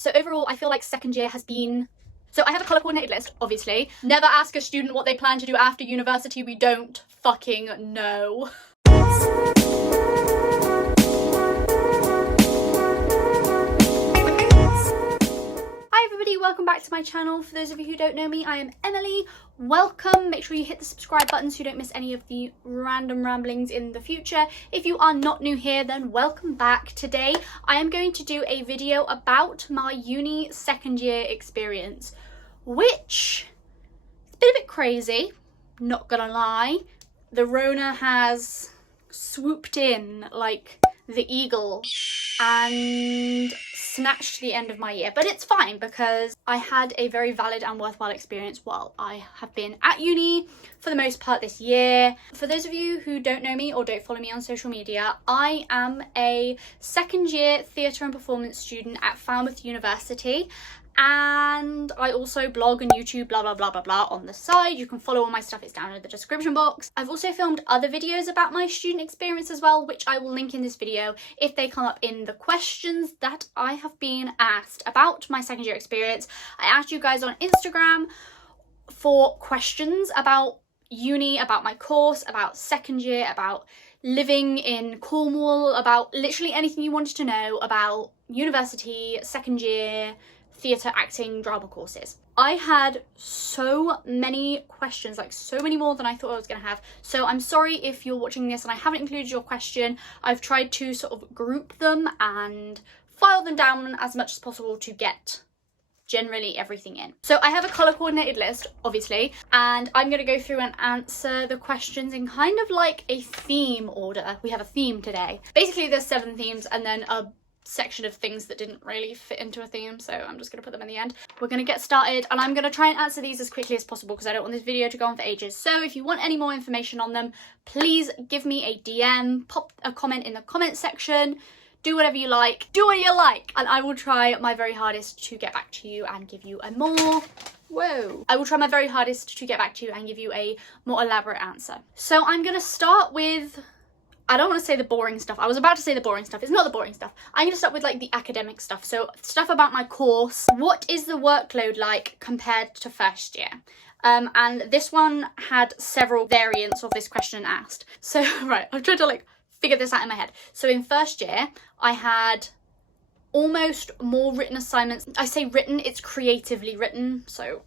So overall, I feel like second year has been... So I have a colour coordinated list, obviously. Never ask a student what they plan to do after university. We don't fucking know. Hi everybody, welcome back to my channel. For those of you who don't know me, I am Emily. Welcome. Make sure you hit the subscribe button so you don't miss any of the random ramblings in the future. If you are not new here, then welcome back. Today I am going to do a video about my uni second year experience, which has been a bit crazy, not gonna lie. The Rona has swooped in like the eagle and snatched the end of my year, but it's fine because I had a very valid and worthwhile experience while I have been at uni for the most part this year. For those of you who don't know me or don't follow me on social media, I am a second year theatre and performance student at Falmouth University, and I also blog and YouTube blah blah blah blah blah on the side. You can follow all my stuff, it's down in the description box. I've also filmed other videos about my student experience as well, which I will link in this video if they come up in the questions that I have been asked about my second year experience. I asked you guys on Instagram for questions about uni, about my course, about second year, about living in Cornwall, about literally anything you wanted to know about university, second year, theatre, acting, drama courses. I had so many questions, like so many more than I thought I was going to have. So I'm sorry if you're watching this and I haven't included your question. I've tried to sort of group them and file them down as much as possible to get generally everything in. So I have a colour coordinated list, obviously, and I'm going to go through and answer the questions in kind of like a theme order. We have a theme today. Basically there's 7 themes and then a section of things that didn't really fit into a theme, so I'm just going to put them in the end. We're going to get started and I'm going to try and answer these as quickly as possible because I don't want this video to go on for ages. So if you want any more information on them, please give me a DM, pop a comment in the comment section, do whatever you like, do what you like, and I will try my very hardest to get back to you and give you a more... I will try my very hardest to get back to you and give you a more elaborate answer. So I'm going to start with... I don't want to say the boring stuff. I was about to say the boring stuff. It's not the boring stuff. I'm going to start with like the academic stuff. So stuff about my course. What is the workload like compared to first year? And this one had several variants of this question asked. So, right, I'm trying to like figure this out in my head. So in first year, I had almost more written assignments. I say written, it's creatively written. So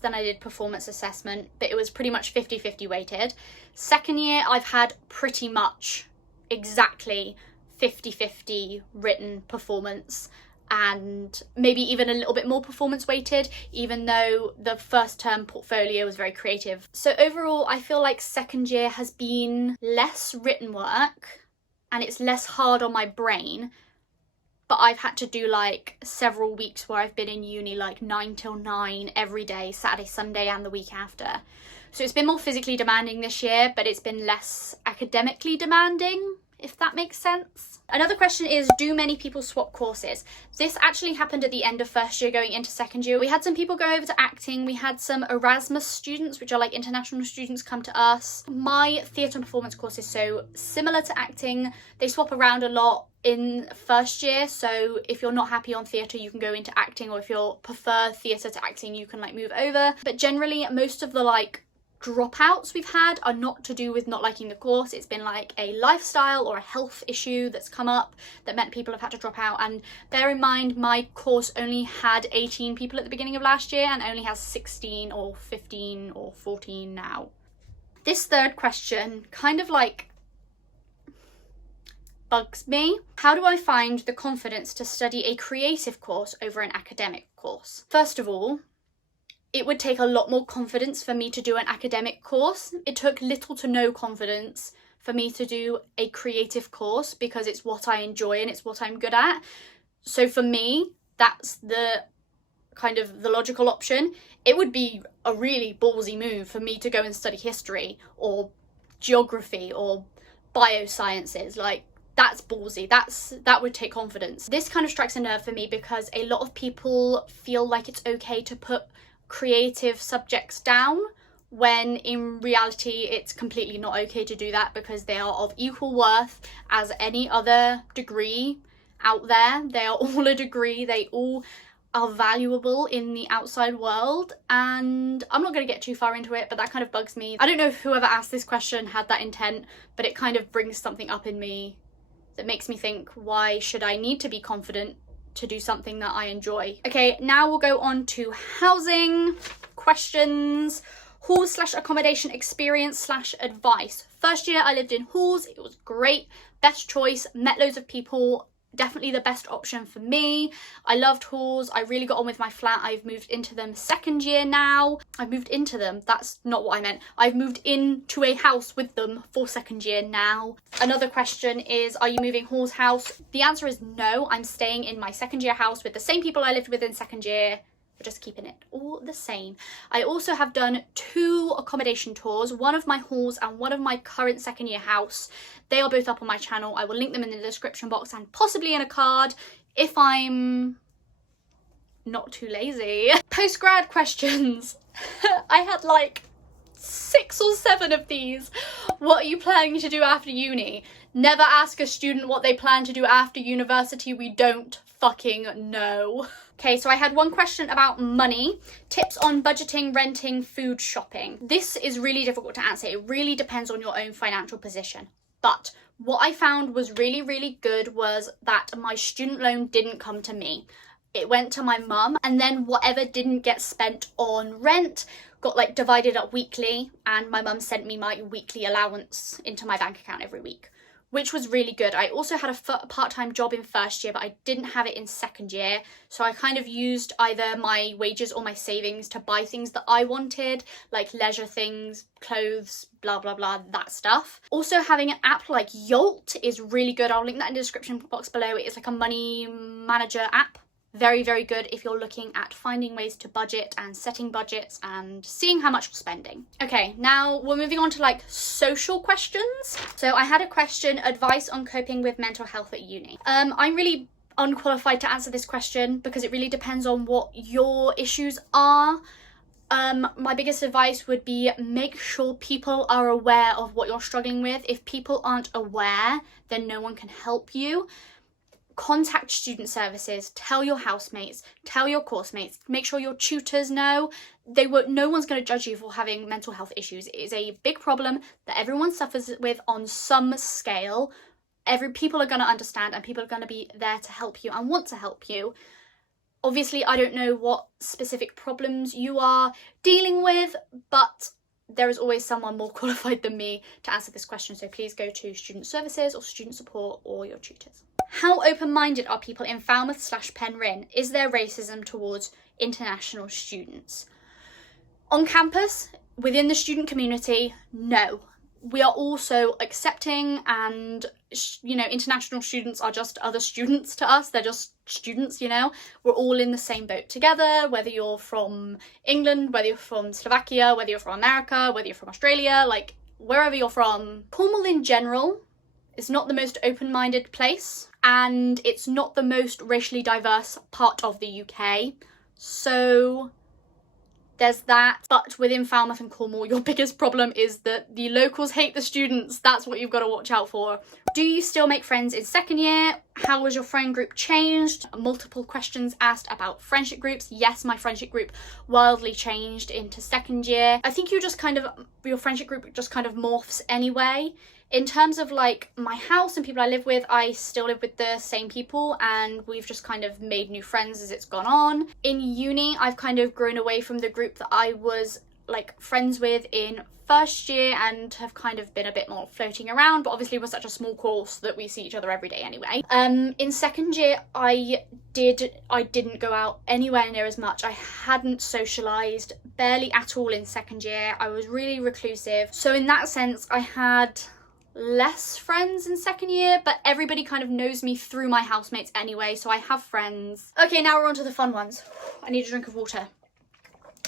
then I did performance assessment, but it was pretty much 50-50 weighted. Second year, I've had pretty much exactly 50-50 written performance and maybe even a little bit more performance weighted, even though the first term portfolio was very creative. So overall, I feel like second year has been less written work and it's less hard on my brain. But I've had to do like several weeks where I've been in uni like 9 till 9 every day, Saturday, Sunday and the week after. So it's been more physically demanding this year, but it's been less academically demanding, if that makes sense. Another question is, do many people swap courses? This actually happened at the end of first year going into second year. We had some people go over to acting. We had some Erasmus students, which are like international students, come to us. My theatre and performance course is so similar to acting. They swap around a lot in first year, so if you're not happy on theatre you can go into acting, or if you prefer theatre to acting you can like move over. But generally most of the like dropouts we've had are not to do with not liking the course. It's been like a lifestyle or a health issue that's come up that meant people have had to drop out. And bear in mind, my course only had 18 people at the beginning of last year and only has 16 or 15 or 14 now. This third question kind of like bugs me. How do I find the confidence to study a creative course over an academic course? First of all, it would take a lot more confidence for me to do an academic course. It took little to no confidence for me to do a creative course because it's what I enjoy and it's what I'm good at. So for me, that's the kind of the logical option. It would be a really ballsy move for me to go and study history or geography or biosciences. Like, that's ballsy. That would take confidence. This kind of strikes a nerve for me because a lot of people feel like it's okay to put creative subjects down when in reality it's completely not okay to do that because they are of equal worth as any other degree out there. They are all a degree. They all are valuable in the outside world, and I'm not going to get too far into it, but that kind of bugs me. I don't know if whoever asked this question had that intent, but it kind of brings something up in me that makes me think, why should I need to be confident to do something that I enjoy? Okay, now we'll go on to housing questions. Halls / accommodation experience / advice. First year I lived in halls. It was great, best choice, met loads of people, definitely the best option for me. I loved halls. I really got on with my flat. I've moved into them second year now. I've moved into them. That's not what I meant. I've moved into a house with them for second year now. Another question is, are you moving halls house? The answer is no. I'm staying in my second year house with the same people I lived with in second year. We're just keeping it all the same. I also have done 2 accommodation tours, one of my halls and one of my current second year house. They are both up on my channel. I will link them in the description box and possibly in a card if I'm not too lazy. Post-grad questions. I had like 6 or 7 of these. What are you planning to do after uni? Never ask a student what they plan to do after university. We don't fucking know. Okay, so I had one question about money. Tips on budgeting, renting, food, shopping. This is really difficult to answer. It really depends on your own financial position. But what I found was really, really good was that my student loan didn't come to me. It went to my mum, and then whatever didn't get spent on rent got like divided up weekly, and my mum sent me my weekly allowance into my bank account every week, which was really good. I also had a part-time job in first year, but I didn't have it in second year. So I kind of used either my wages or my savings to buy things that I wanted, like leisure things, clothes, blah, blah, blah, that stuff. Also having an app like Yolt is really good. I'll link that in the description box below. It is like a money manager app. Very, very good if you're looking at finding ways to budget and setting budgets and seeing how much you're spending. Okay, now we're moving on to like social questions. So I had a question, advice on coping with mental health at uni. I'm really unqualified to answer this question because it really depends on what your issues are. My biggest advice would be make sure people are aware of what you're struggling with. If people aren't aware, then no one can help you. Contact student services, tell your housemates, tell your course mates, make sure your tutors know. No one's going to judge you for having mental health issues. It is a big problem that everyone suffers with on some scale. People are going to understand, and people are going to be there to help you and want to help you. Obviously, I don't know what specific problems you are dealing with, but there is always someone more qualified than me to answer this question, so please go to student services or student support or your tutors. How open-minded are people in Falmouth / Penryn? Is there racism towards international students? On campus, within the student community, no. We are also accepting, and you know, international students are just other students to us. They're just students, you know. We're all in the same boat together, whether you're from England, whether you're from Slovakia, whether you're from America, whether you're from Australia, like wherever you're from. Cornwall in general is not the most open-minded place, and it's not the most racially diverse part of the UK. So there's that. But within Falmouth and Cornwall, your biggest problem is that the locals hate the students. That's what you've got to watch out for. Do you still make friends in second year? How was your friend group changed? Multiple questions asked about friendship groups. Yes, my friendship group wildly changed into second year. I think your friendship group just kind of morphs anyway. In terms of like my house and people I live with, I still live with the same people, and we've just kind of made new friends as it's gone on. In uni, I've kind of grown away from the group that I was like friends with in first year and have kind of been a bit more floating around, but obviously we're such a small course that we see each other every day anyway. In second year, I didn't go out anywhere near as much. I hadn't socialised barely at all in second year. I was really reclusive. So in that sense, I had less friends in second year, but everybody kind of knows me through my housemates anyway, so I have friends. Okay, now we're on to the fun ones. I need a drink of water.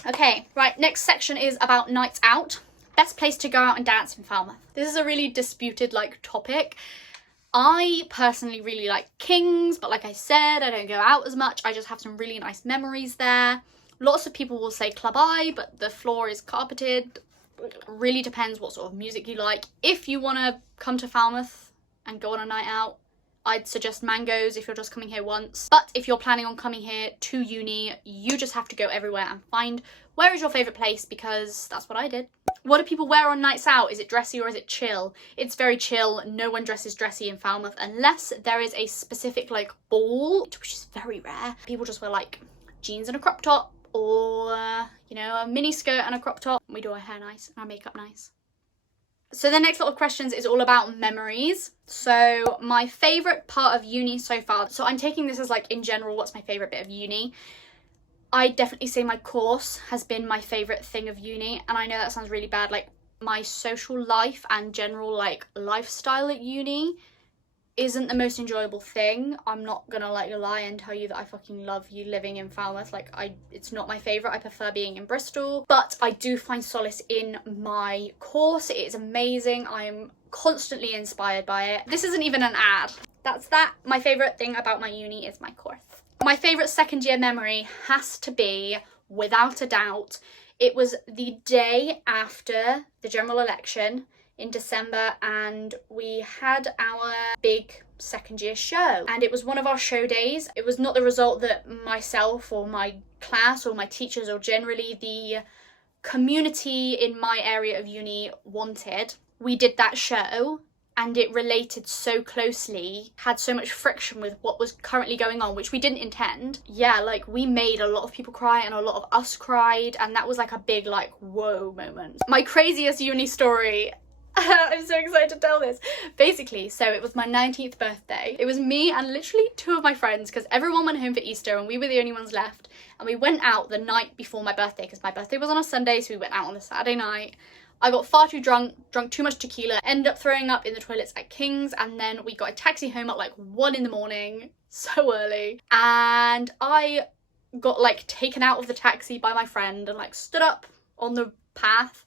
Okay, right, next section is about nights out. Best place to go out and dance in Falmouth. This is a really disputed like topic. I personally really like King's, but like I said, I don't go out as much. I just have some really nice memories there. Lots of people will say Club I, but the floor is carpeted. Really depends what sort of music you like. If you want to come to Falmouth and go on a night out, I'd suggest mangoes if you're just coming here once. But if you're planning on coming here to uni, you just have to go everywhere and find where is your favourite place, because that's what I did. What do people wear on nights out? Is it dressy or is it chill? It's very chill. No one dresses dressy in Falmouth unless there is a specific like ball, which is very rare. People just wear like jeans and a crop top, or you know, a mini skirt and a crop top. We do our hair nice and our makeup nice. So the next lot of questions is all about memories. So my favourite part of uni so far, so I'm taking this as like in general, what's my favourite bit of uni? I definitely say my course has been my favourite thing of uni, and I know that sounds really bad, like my social life and general like lifestyle at uni isn't the most enjoyable thing. I'm not gonna like lie and tell you that I fucking love you living in Falmouth. Like it's not my favourite. I prefer being in Bristol, but I do find solace in my course. It is amazing. I'm constantly inspired by it. This isn't even an ad. That's that. My favourite thing about my uni is my course. My favourite second year memory has to be, without a doubt, it was the day after the general election in December, and we had our big second year show, and it was one of our show days. It was not the result that myself or my class or my teachers or generally the community in my area of uni wanted. We did that show and it related so closely, had so much friction with what was currently going on, which we didn't intend. Yeah, like we made a lot of people cry and a lot of us cried, and that was like a big like whoa moment. My craziest uni story, I'm so excited to tell this. Basically, so it was my 19th birthday. It was me and literally 2 of my friends, because everyone went home for Easter and we were the only ones left. And we went out the night before my birthday, because my birthday was on a Sunday, so we went out on a Saturday night. I got far too drunk too much tequila, ended up throwing up in the toilets at King's, and then we got a taxi home at like 1 in the morning, so early. And I got like taken out of the taxi by my friend and like stood up on the path.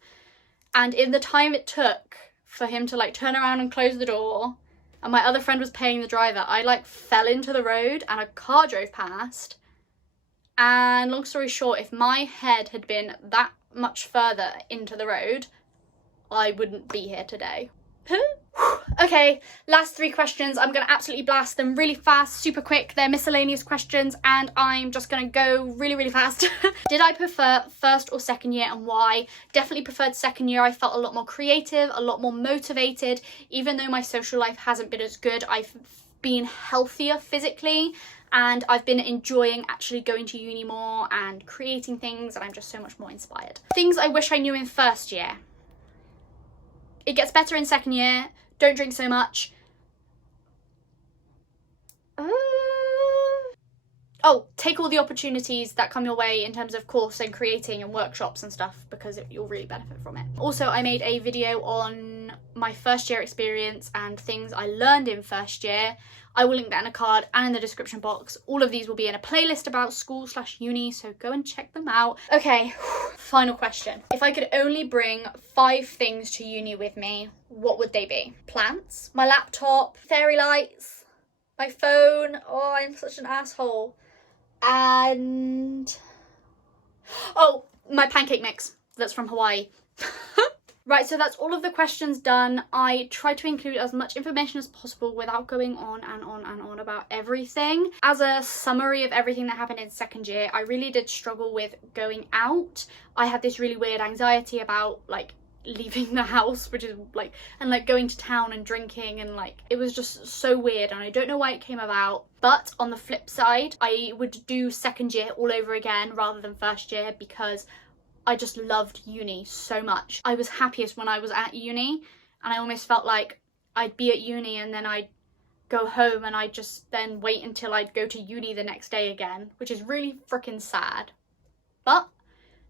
And in the time it took for him to like turn around and close the door, and my other friend was paying the driver, I like fell into the road and a car drove past. And long story short, if my head had been that much further into the road, I wouldn't be here today. Okay, last 3 questions. I'm gonna absolutely blast them really fast, super quick. They're miscellaneous questions and I'm just gonna go really fast. Did I prefer first or second year, and why? Definitely preferred second year. I felt a lot more creative, a lot more motivated. Even though my social life hasn't been as good, I've been healthier physically, and I've been enjoying actually going to uni more and creating things, and I'm just so much more inspired. Things I wish I knew in first year. It gets better in second year. Don't drink so much. Oh, take all the opportunities that come your way in terms of course and creating and workshops and stuff, because you'll really benefit from it. Also, I made a video on my first year experience and things I learned in first year. I will link that in a card and in the description box. All of these will be in a playlist about school/uni, so go and check them out. Okay, final question. If I could only bring 5 things to uni with me, what would they be? Plants, my laptop, fairy lights, my phone. Oh, I'm such an asshole. And oh, my pancake mix that's from Hawaii. Right, so that's all of the questions done. I tried to include as much information as possible without going on and on and on about everything. As a summary of everything that happened in second year, I really did struggle with going out. I had this really weird anxiety about like leaving the house, which is like, and like going to town and drinking, and like it was just so weird, and I don't know why it came about. But on the flip side, I would do second year all over again rather than first year, because I just loved uni so much. I was happiest when I was at uni, and I almost felt like I'd be at uni and then I'd go home and I'd just then wait until I'd go to uni the next day again, which is really freaking sad. But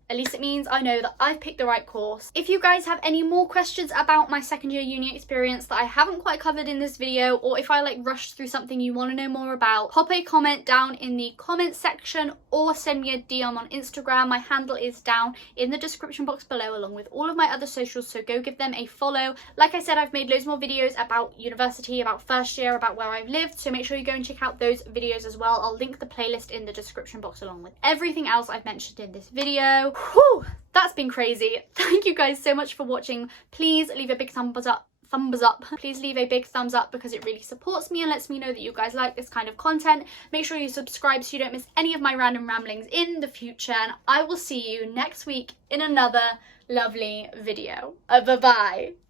at least it means I know that I've picked the right course. If you guys have any more questions about my second year uni experience that I haven't quite covered in this video, or if I like rushed through something you want to know more about, pop a comment down in the comment section or send me a DM on Instagram. My handle is down in the description box below, along with all of my other socials, so go give them a follow. Like I said, I've made loads more videos about university, about first year, about where I've lived, so make sure you go and check out those videos as well. I'll link the playlist in the description box along with everything else I've mentioned in this video. Whew, that's been crazy. Thank you guys so much for watching. Please leave a big thumbs up thumbs up. Please leave a big thumbs up because it really supports me and lets me know that you guys like this kind of content. Make sure you subscribe so you don't miss any of my random ramblings in the future, and I will see you next week in another lovely video. Bye-bye.